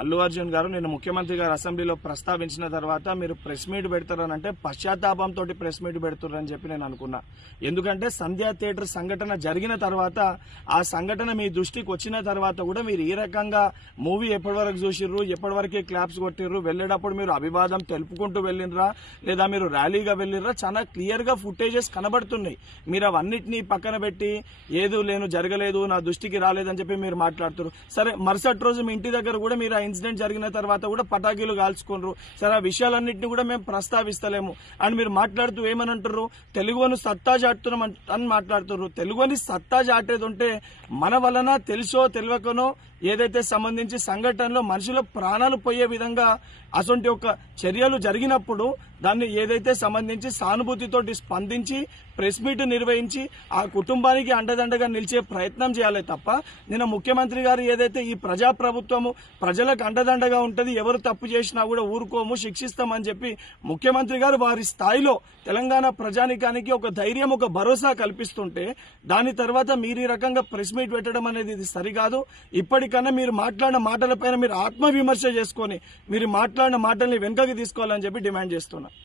అల్లు అర్జున్ గారు నేను ముఖ్యమంత్రి గారు అసెంబ్లీలో ప్రస్తావించిన తర్వాత మీరు ప్రెస్ మీట్ పెడతారనంటే పశ్చాత్తాపంతో ప్రెస్ మీట్ పెడుతున్నారని చెప్పి నేను అనుకున్నా. ఎందుకంటే సంధ్యా థియేటర్ సంఘటన జరిగిన తర్వాత ఆ సంఘటన మీ దృష్టికి వచ్చిన తర్వాత కూడా మీరు ఈ రకంగా మూవీ ఎప్పటి వరకు చూసిర్రు, ఎప్పటి వరకే క్లాప్స్ కొట్టిర్రు, వెళ్లేటప్పుడు మీరు అభివాదం తెలుపుకుంటూ వెళ్ళినరా లేదా మీరు ర్యాలీగా వెళ్ళినరా, చాలా క్లియర్ గా ఫుటేజెస్ కనబడుతున్నాయి. మీరు అవన్నిటినీ పక్కన పెట్టి ఏదో లేను జరగలేదు నా దృష్టికి రాలేదని చెప్పి మీరు మాట్లాడుతున్నారు. సరే మరుసటి రోజు మీ ఇంటి దగ్గర కూడా మీరు ఇన్సిడెంట్ జరిగిన తర్వాత కూడా పటాకీలు కాల్చుకున్నారు. సరే ఆ విషయాలన్నింటినీ కూడా మేము ప్రస్తావిస్తలేము అని మీరు మాట్లాడుతూ ఏమనంటారు, తెలుగును సత్తా చాటుతున్నాం అని మాట్లాడుతున్నారు. తెలుగుని సత్తా చాటేది ఉంటే మన వలన తెలుసో తెలియకనో ఏదైతే సంబంధించి సంఘటనలో మనుషుల ప్రాణాలు పోయే విధంగా అటువంటి ఒక చర్యలు జరిగినప్పుడు దాన్ని ఏదైతే సంబంధించి సానుభూతితో స్పందించి ప్రెస్ మీట్ నిర్వహించి ఆ కుటుంబానికి అండదండగా నిలిచే ప్రయత్నం చేయాలి తప్ప నిన్న ముఖ్యమంత్రి గారు ఏదైతే ఈ ప్రజాప్రభుత్వము ప్రజలకు అండదండగా ఉంటది, ఎవరు తప్పు చేసినా కూడా ఊరుకోము శిక్షిస్తామని చెప్పి ముఖ్యమంత్రి గారు వారి స్థాయిలో తెలంగాణ ప్రజానికానికి ఒక ధైర్యం ఒక భరోసా కల్పిస్తుంటే దాని తర్వాత మీరు ఈ రకంగా ప్రెస్ మీట్ పెట్టడం అనేది ఇది సరికాదు. ఇప్పటికన్నా మీరు మాట్లాడిన మాటలపైన మీరు ఆత్మవిమర్శ చేసుకొని మీరు మాట్లాడిన మాటల్ని వెనుకకి తీసుకోవాలని చెప్పి డిమాండ్ చేస్తున్నా.